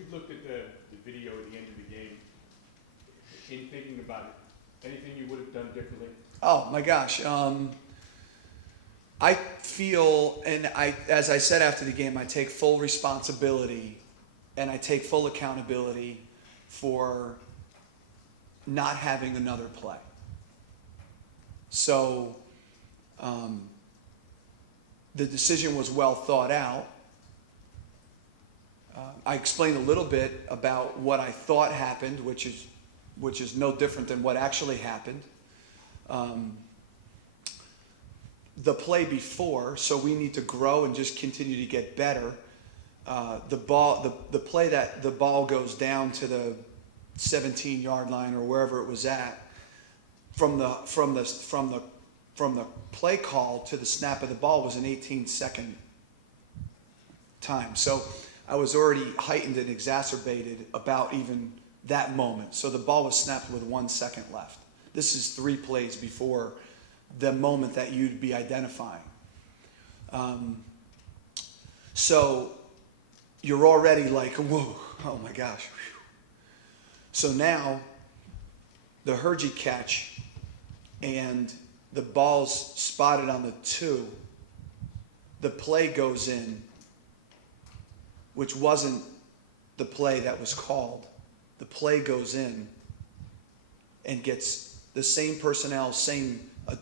you've looked at the video at the end of the game, in thinking about it, anything you would have done differently? Oh my gosh. I feel, and as I said after the game, I take full responsibility and I take full accountability for not having another play. So the decision was well thought out. I explained a little bit about what I thought happened, which is no different than what actually happened. The play before, so we need to grow and just continue to get better. The play that the ball goes down to the 17-yard line or wherever it was at, from the play call to the snap of the ball was an 18-second time. So I was already heightened and exacerbated about even that moment. So the ball was snapped with 1 second left. This is 3 plays before the moment that you'd be identifying. So you're already like, whoa, oh my gosh. Whew. So now the Hergy catch and the ball's spotted on the 2. The play goes in, which wasn't the play that was called. The play goes in and gets the same personnel,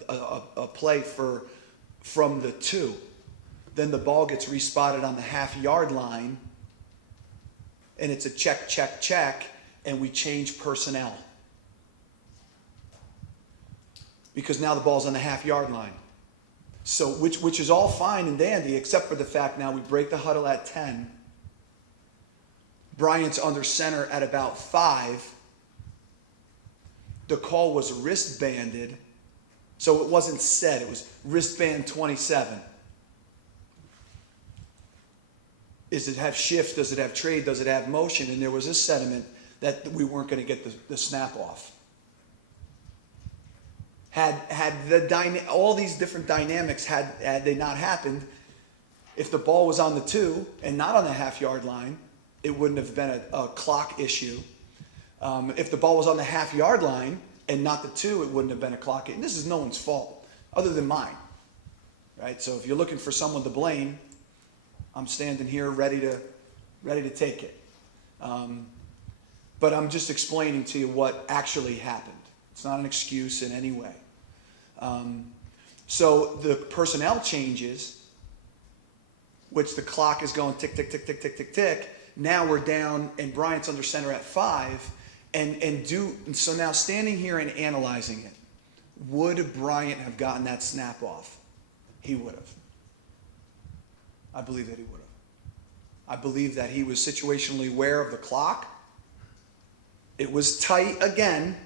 a play from the 2. Then the ball gets respotted on the half-yard line, and it's a check, and we change personnel. Because now the ball's on the half-yard line. So, which is all fine and dandy, except for the fact now we break the huddle at 10. Bryant's under center at about 5. The call was wristbanded. So it wasn't said. It was wristband 27. Does it have shift? Does it have trade? Does it have motion? And there was a sentiment that we weren't going to get the snap off. Had all these different dynamics, had they not happened, if the ball was on the 2 and not on the half-yard line, it wouldn't have been a clock issue. If the ball was on the half-yard line and not the 2, it wouldn't have been a clock issue. And this is no one's fault other than mine, right? So if you're looking for someone to blame, I'm standing here ready to take it. But I'm just explaining to you what actually happened. It's not an excuse in any way. So the personnel changes, which the clock is going tick, tick, tick, tick, tick, tick, tick. Now we're down, and Bryant's under center at 5. And so now standing here and analyzing it, would Bryant have gotten that snap off? He would have. I believe that he would have. I believe that he was situationally aware of the clock. It was tight again.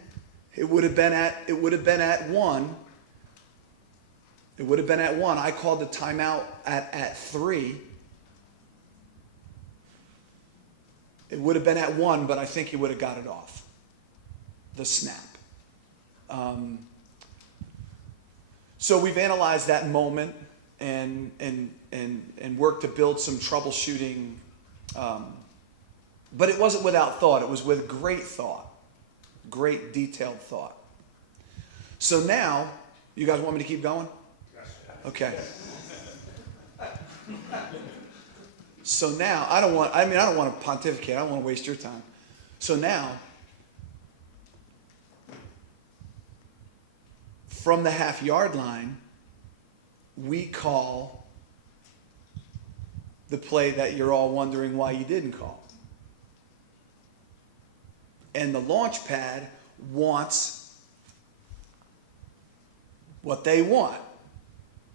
It would have been at 1. It would have been at 1. I called the timeout at 3. It would have been at 1, but I think he would have got it off. The snap. So we've analyzed that moment and worked to build some troubleshooting. But it wasn't without thought. It was with great thought. Great detailed thought. So now, you guys want me to keep going? Okay. So now, I don't want to pontificate. I don't want to waste your time. So now, from the half-yard line, we call the play that you're all wondering why you didn't call. And the launch pad wants what they want,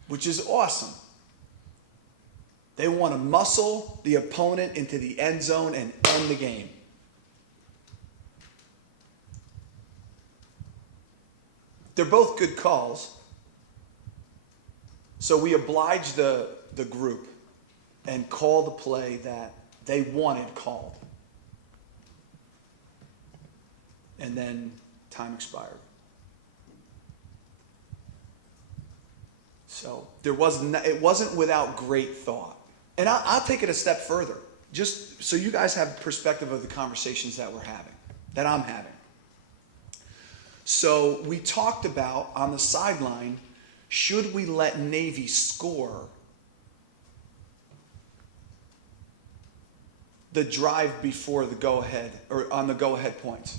which is awesome. They want to muscle the opponent into the end zone and end the game. They're both good calls. So we oblige the group and call the play that they wanted called. And then time expired. So it wasn't without great thought. And I'll take it a step further. just so you guys have perspective of the conversations that we're having, that I'm having. So we talked about on the sideline, should we let Navy score the drive before the go-ahead, or on the go-ahead points?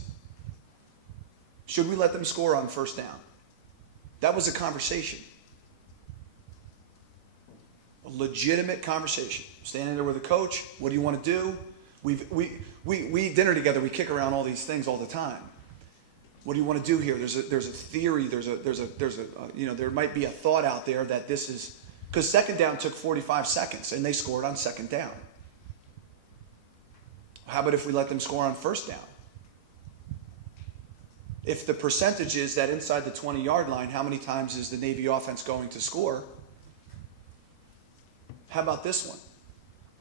Should we let them score on first down? That was a conversation. A legitimate conversation. Standing there with a coach, what do you want to do? We eat dinner together, we kick around all these things all the time. What do you want to do here? There's a theory, there might be a thought out there that this is, because second down took 45 seconds and they scored on second down. How about if we let them score on first down? If the percentage is that inside the 20-yard line, how many times is the Navy offense going to score? How about this one?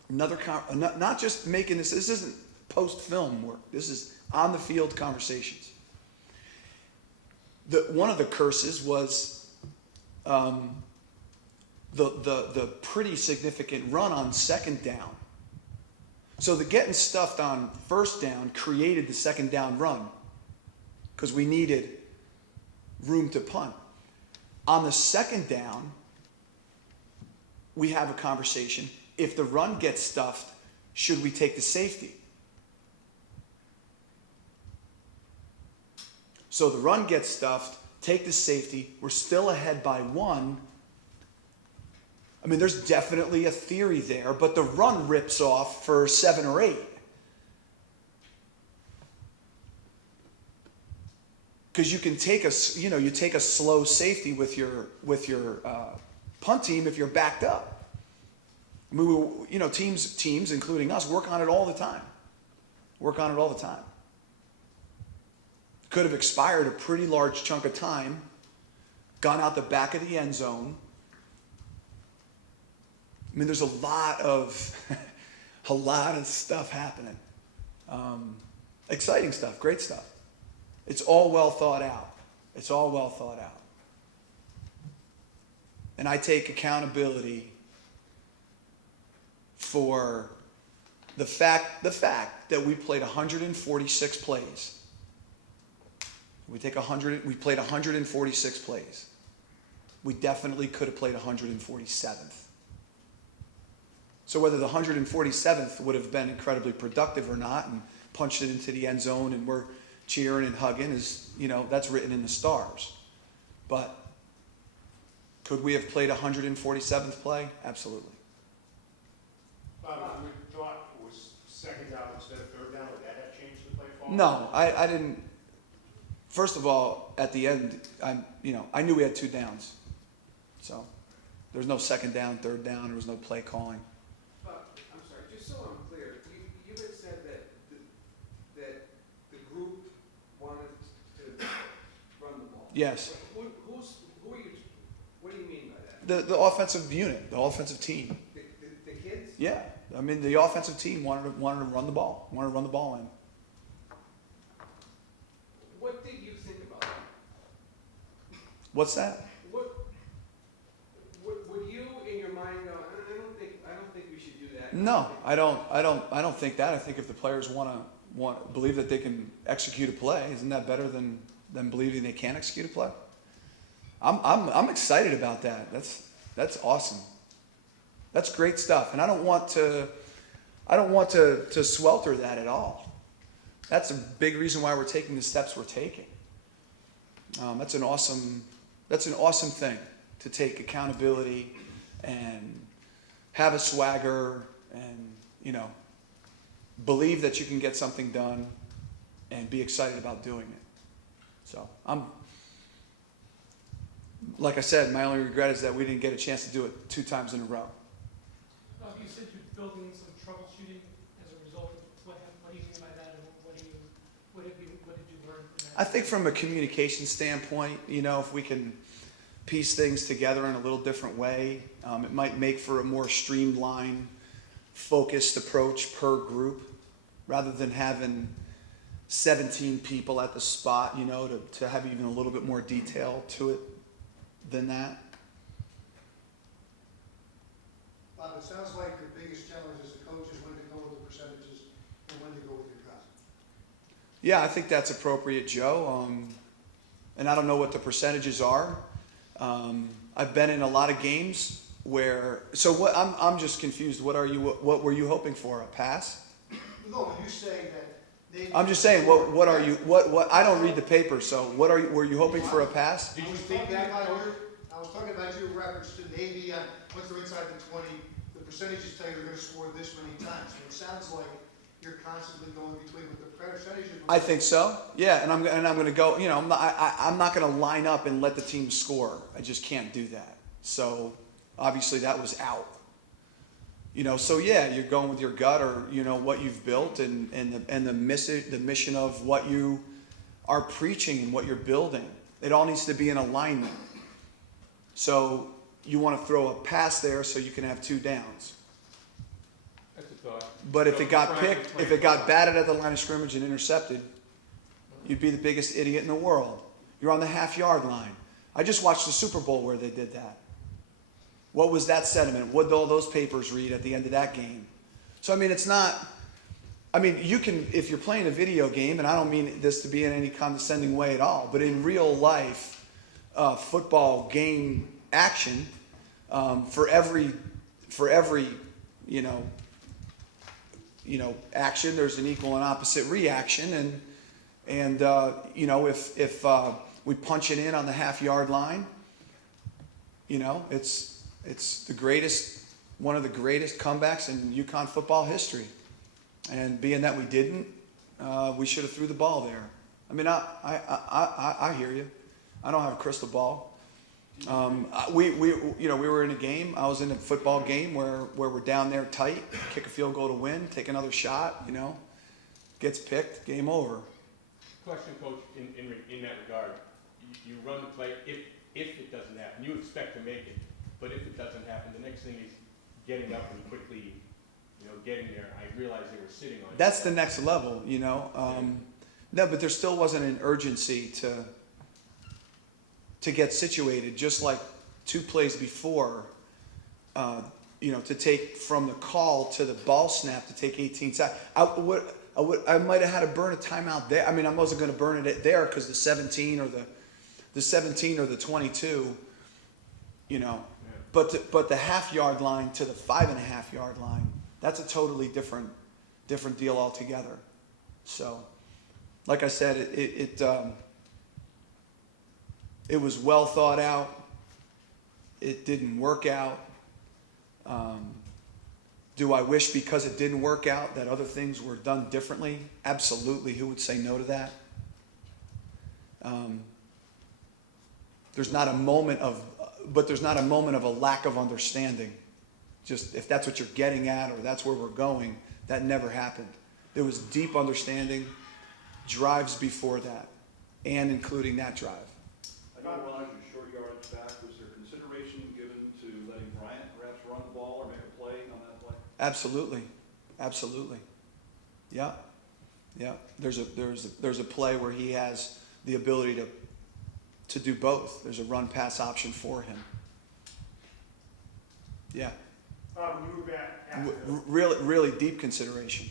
Not just making this isn't post-film work. This is on-the-field conversations. One of the curses was the pretty significant run on second down. So the getting stuffed on first down created the second down run because we needed room to punt. On the second down, we have a conversation. If the run gets stuffed, should we take the safety? So the run gets stuffed, take the safety, we're still ahead by 1. I mean, there's definitely a theory there, but the run rips off for 7 or 8. Because you can take you take a slow safety with your punt team if you're backed up. I mean, teams, including us, work on it all the time. Could have expired a pretty large chunk of time, gone out the back of the end zone. I mean, there's a lot of stuff happening. Exciting stuff, great stuff. It's all well thought out. And I take accountability for the fact that we played 146 plays. We played 146 plays. We definitely could have played 147th. So whether the 147th would have been incredibly productive or not and punched it into the end zone and we're cheering and hugging is, that's written in the stars. But could we have played 147th play? Absolutely. Bob, if we thought it was second down instead of third down, would that have changed the play forward? No, I didn't. First of all, at the end, I knew we had 2 downs. So there was no second down, third down. There was no play calling. I'm sorry, just so I'm clear, you had said that the group wanted to run the ball. Yes. Who are you? What do you mean by that? The offensive unit, the offensive team. The kids? Yeah, I mean the offensive team wanted to run the ball. Wanted to run the ball in. What did you think about that? What's that? Would you, in your mind, go, I don't think we should do that? No, I don't think that. I think if the players believe that they can execute a play, isn't that better than believing they can't execute a play? I'm excited about that. That's awesome. That's great stuff, and I don't want to swelter that at all. That's a big reason why we're taking the steps we're taking. That's an awesome thing to take accountability and have a swagger and believe that you can get something done and be excited about doing it. So like I said, my only regret is that we didn't get a chance to do it 2 times in a row. You said you're building in some troubleshooting as a result of what do you mean by that, and what did you learn from that? I think from a communication standpoint, if we can piece things together in a little different way, it might make for a more streamlined, focused approach per group, rather than having 17 people at the spot, to have even a little bit more detail to it than that. Bob, it sounds like your biggest challenge as a coach is when to go to the percentages and when to go with your cut. Yeah, I think that's appropriate, Joe. And I don't know what the percentages are. I've been in a lot of games where. So what? I'm just confused. What were you hoping for? A pass? No, you say that they. I'm just saying. What are you? What? I don't read the paper. So what are you? Were you hoping for a pass? Did I you was think talking that, about Coach? I was talking about your reference to Navy, once they're inside the 20, the percentages tell you they're gonna score this many times. So it sounds like you're constantly going between what the percentages. I think so. Yeah, and I'm going to go. You know, I'm not going to line up and let the team score. I just can't do that. So obviously that was out. You know, so yeah, you're going with your gut or you know what you've built and the mission of what you are preaching and what you're building. It all needs to be in alignment. So you want to throw a pass there so you can have 2 downs. That's a thought. But if So it got trying to picked, play if it got ball. batted at the line of scrimmage and intercepted, you'd be the biggest idiot in the world. You're on the half-yard line. I just watched the Super Bowl where they did that. What was that sentiment? What did all those papers read at the end of that game? So, I mean, it's not... I mean, you can... If you're playing a video game, and I don't mean this to be in any condescending way at all, but in real life, football game action, for every you know, action, there's an equal and opposite reaction, and you know, if we punch it in on the half-yard line, you know, it's the greatest, one of the greatest comebacks in UConn football history, and being that we didn't, we should have threw the ball there. I mean, I hear you. I don't have a crystal ball. We were in a game. I was in a football game where we're down there tight, kick a field goal to win, take another shot. You know, gets picked, game over. Question, Coach, in that regard. You run the play, if it doesn't happen, you expect to make it, but if it doesn't happen, the next thing is getting up and quickly, you know, getting there. I realized they were sitting on it. That's the next level, you know. No, but there still wasn't an urgency to get situated, just like 2 plays before, you know, to take from the call to the ball snap to take 18 seconds. I might have had to burn a timeout there. I mean, I wasn't going to burn it there because the 17 or the 22, you know. Yeah. But the half-yard line to the 5.5-yard line, that's a totally different deal altogether. So, like I said, it was well thought out. It didn't work out. Do I wish because it didn't work out that other things were done differently? Absolutely. Who would say no to that? There's not a moment of a lack of understanding. Just if that's what you're getting at or that's where we're going, that never happened. There was deep understanding, drives before that, and including that drive. I know when I was your short yardage back, was there consideration given to letting Bryant perhaps run the ball or make a play on that play? Absolutely. Yeah. There's a play where he has the ability to do both. There's a run pass option for him. Yeah. When you were back after Really deep consideration.